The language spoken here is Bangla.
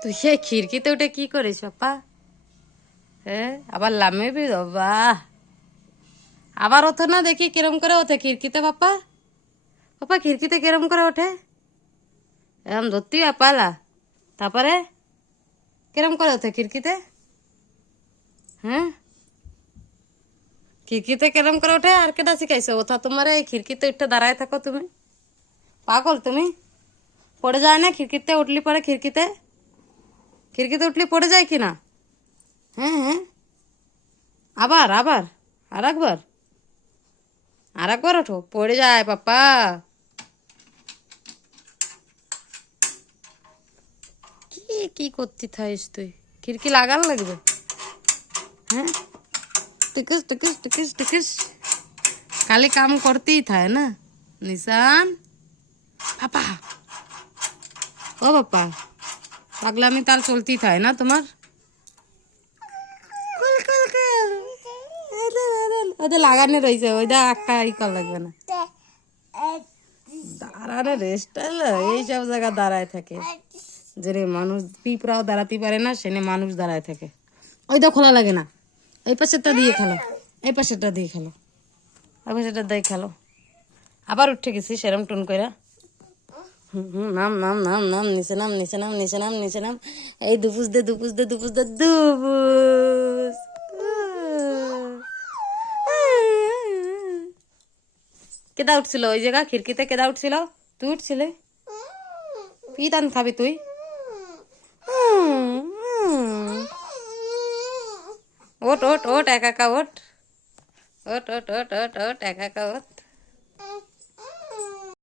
তুই সেই খিড়কিতে উঠে কি করিস পাপা? হ্যাঁ, আবার লামেবি বাহ। আবার ওঠে না, দেখি কিরম করে ওঠে খিড়কিতে পাপা। পাপা খিড়কিতে কিরম করে ওঠে? এরম ধরতি পালা, তারপরে কিরম করে ওঠে খিড়কিতে? হ্যাঁ, খিড়কিতে কিরম করে ওঠে? আর কেটা শিখাইছো ওঠা তোমার? এই খিড়কিতে উঠে দাঁড়ায় থাকো তুমি, পাগল তুমি? পড়ে যায় না খিড়কিতে উঠলি পরে? খিড়কিতে খিড়কিতে উঠলি পড়ে যায় কি না? হ্যাঁ হ্যাঁ, আবার আবার আর একবার, আর একবার ওঠো, পড়ে যায় পাপা। কি কি করতে থাইস তুই? খিড়কি লাগান লাগবে। হ্যাঁ, টিকিস টিকিস টিকিস টিকিস, খালি কাম করতেই থাকে না নিশান। পাপা, ও পাপা, পাগলামি তার চলতেই থাকে না তোমার? ওদের লাগানো রয়েছে, ওইটা একটা ই করা লাগবে না। দাঁড়ানো রেস্ট এইসব জায়গা দাঁড়ায় থাকে, যে রে মানুষ পিঁপড়াও দাঁড়াতে পারে না, সেনে মানুষ দাঁড়ায় থাকে। ওইটা খোলা লাগে না, এই পাশেরটা দিয়ে খেলো, এই পাশেরটা দিয়ে খেলো, ওই পাশেরটা দিয়ে খেলো। আবার উঠে গেছি সেরম টুন কইরা। নাম নাম নাম নাম, নিচে নাম নিচে নাম নিচে নাম নিচে নাম। এই দুপুস দে দুপুস দে দুপুস দে দুপুস। কেদা উঠছিল ওই জায়গা খিড়কিতে? কেদা উঠছিল? তুই উঠছিলে? কি দান খাবি তুই? ওট ওট ওট, একা একা ওট, ওট ওট ওট ওট ওট, একা একা ওট।